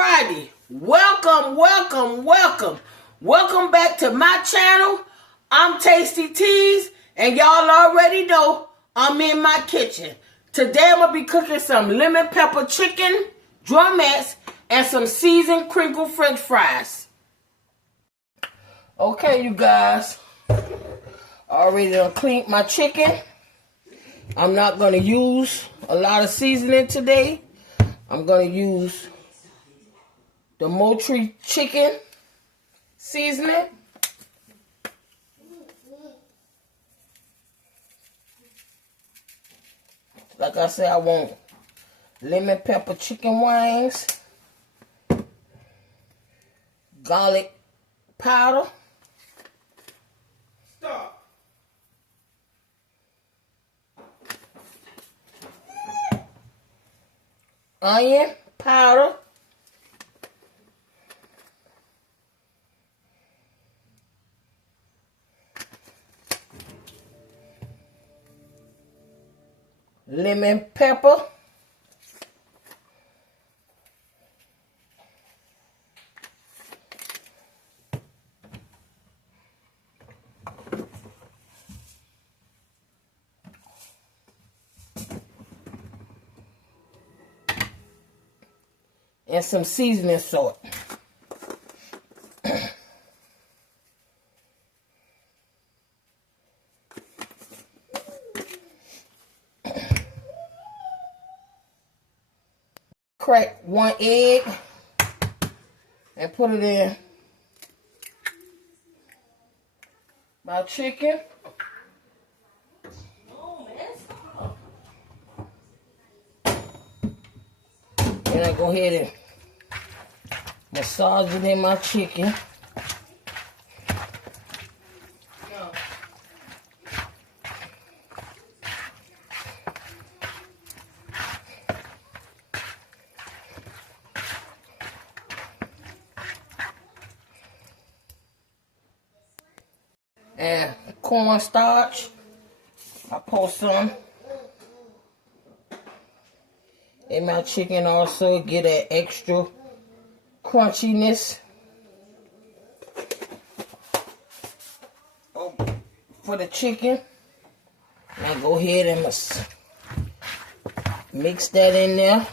Friday. Welcome, welcome, welcome. Welcome back to my channel. I'm Tasty Teas, and y'all already know I'm in my kitchen. Today I'm going to be cooking some lemon pepper chicken, drumettes, and some seasoned crinkle french fries. Okay, you guys. Already done cleaned my chicken. I'm not going to use a lot of seasoning today. I'm going to use the Moultrie chicken seasoning. Like I said, I want lemon pepper chicken wings, garlic powder, onion powder, lemon pepper, and some seasoning salt. Crack one egg and put it in my chicken. And I go ahead and massage it in my chicken. And cornstarch, I pour some in my chicken also, get that extra crunchiness for the chicken. And I go ahead and mix that in there.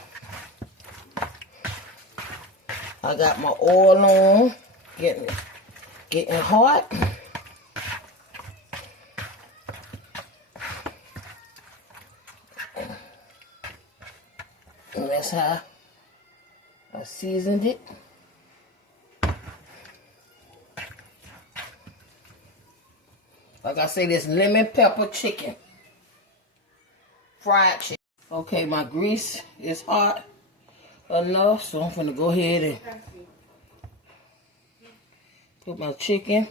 I got my oil on, getting hot. And that's how I seasoned it. Like I say, this lemon pepper chicken. Fried chicken. Okay, my grease is hot enough, so I'm gonna go ahead and put my chicken.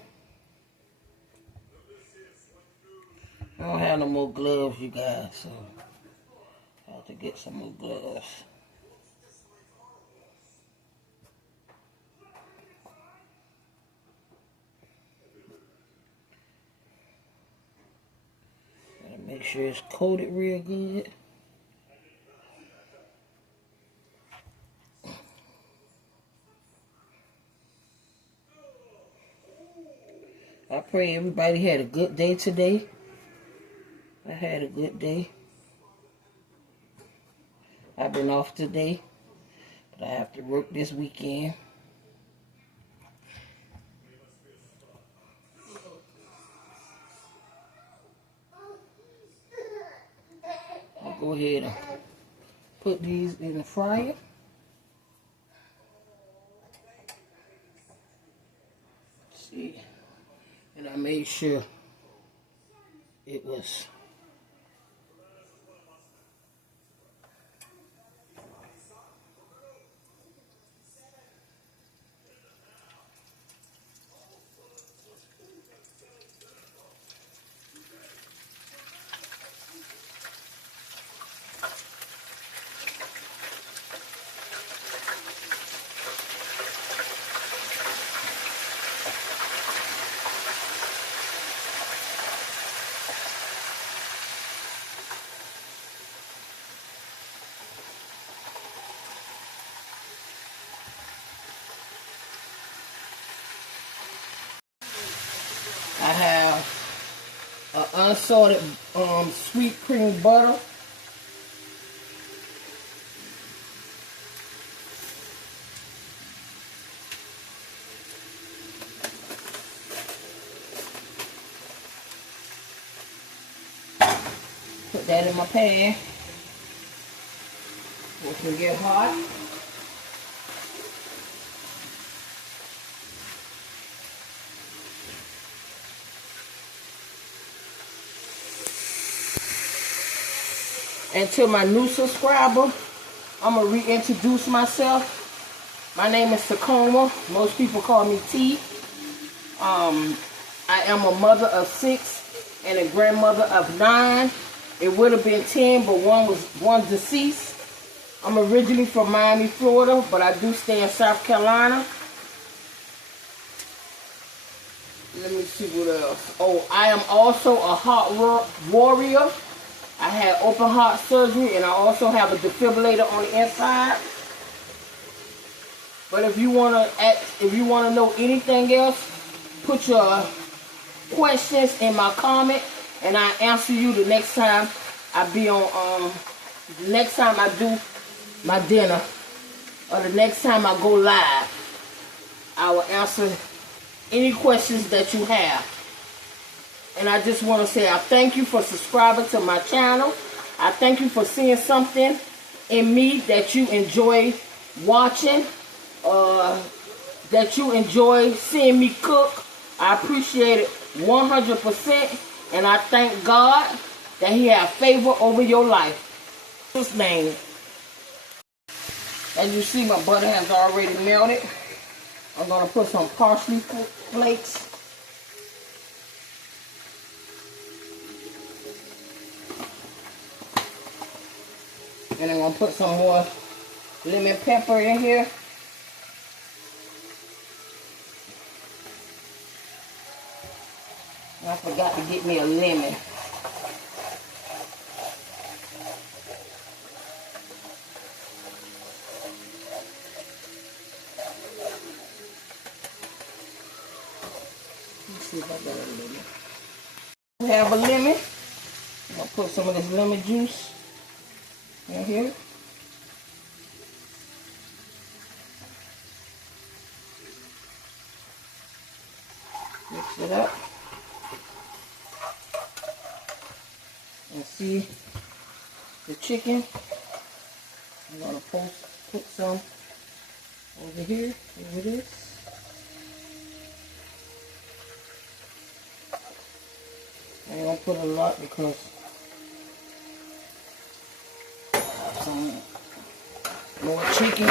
I don't have no more gloves, you guys, so I have to get some more gloves. Gotta make sure it's coated real good. I pray everybody had a good day today. I had a good day. I've been off today, but I have to work this weekend. I'll go ahead and put these in the fryer. See, and I made sure it was unsalted sweet cream butter. Put that in my pan. It can get hot. And to my new subscriber, I'm going to reintroduce myself. My name is Tacoma. Most people call me T. I am a mother of 6 and a grandmother of 9. It would have been 10, but one's deceased. I'm originally from Miami, Florida, but I do stay in South Carolina. Let me see what else. Oh, I am also a heart warrior. I had open heart surgery, and I also have a defibrillator on the inside. But if you wanna know anything else, put your questions in my comment, and I answer you the next time I be on. The next time I do my dinner, or the next time I go live, I will answer any questions that you have. And I just want to say I thank you for subscribing to my channel. I thank you for seeing something in me that you enjoy watching, that you enjoy seeing me cook. I appreciate it 100%, and I thank God that He has favor over your life. In His name. As you see, my butter has already melted. I'm going to put some parsley flakes. And I'm going to put some more lemon pepper in here. And I forgot to get me a lemon. Let's see if I got a lemon. We have a lemon. I'm going to put some of this lemon juice in here. Mix it up. And see the chicken. I'm going to put some over here, over this. I ain't going to put a lot because some more chicken.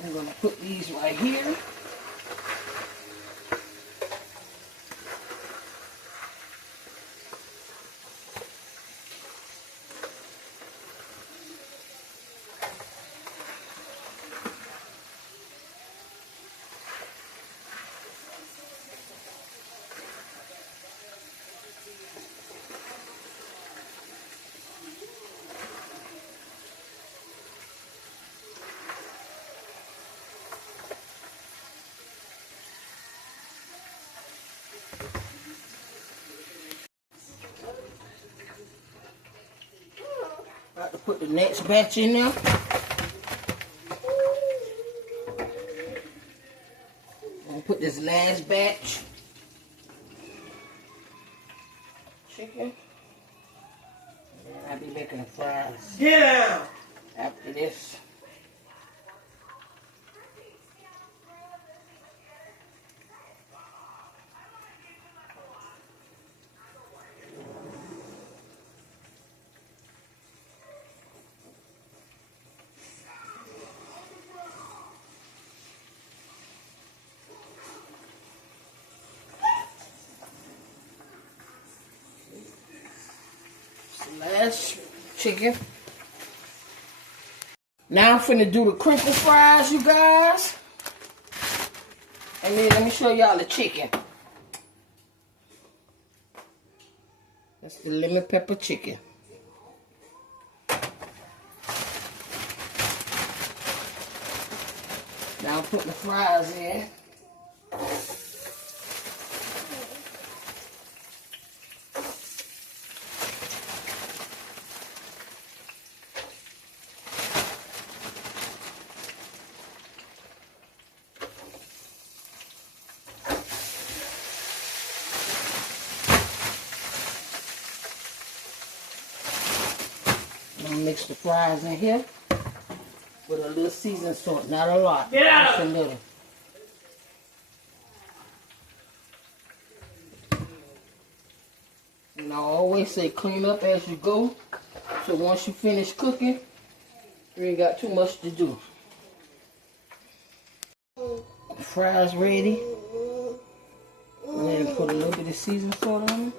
I'm going to put these right here. About to put the next batch in there. I'm going to put this last batch chicken. And I'll be making the fries. Yeah. After this. fried chicken. Now I'm finna do the crinkle fries, you guys. And then let me show y'all the chicken. That's the lemon pepper chicken. Now I'm putting the fries in. I'm gonna mix the fries in here with a little seasoned salt, not a lot. Get out! Just a little. And I always say clean up as you go. So once you finish cooking, you ain't got too much to do. The fries ready. Go ahead and put a little bit of seasoned salt on them.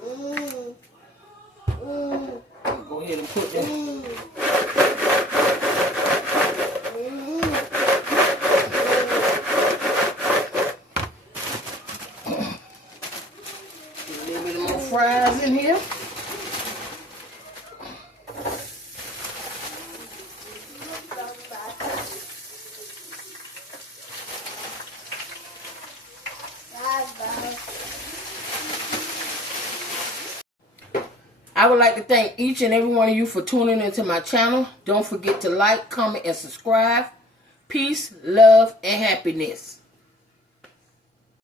Go ahead and put them. A little bit more fries in here. I would like to thank each and every one of you for tuning into my channel. Don't forget to like, comment, and subscribe. Peace, love, and happiness.